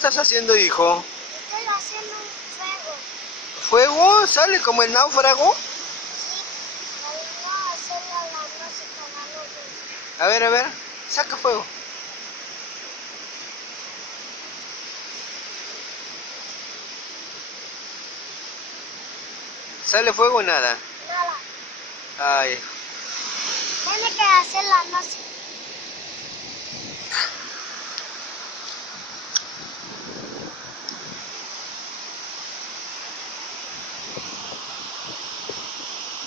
estás haciendo, hijo? Estoy haciendo un fuego. ¿Fuego? ¿Sale como el náufrago? Sí, para no hacerle a la noche con la luz. A ver, saca fuego. ¿Sale fuego o nada? Nada. Ay. Tiene que hacer la noche.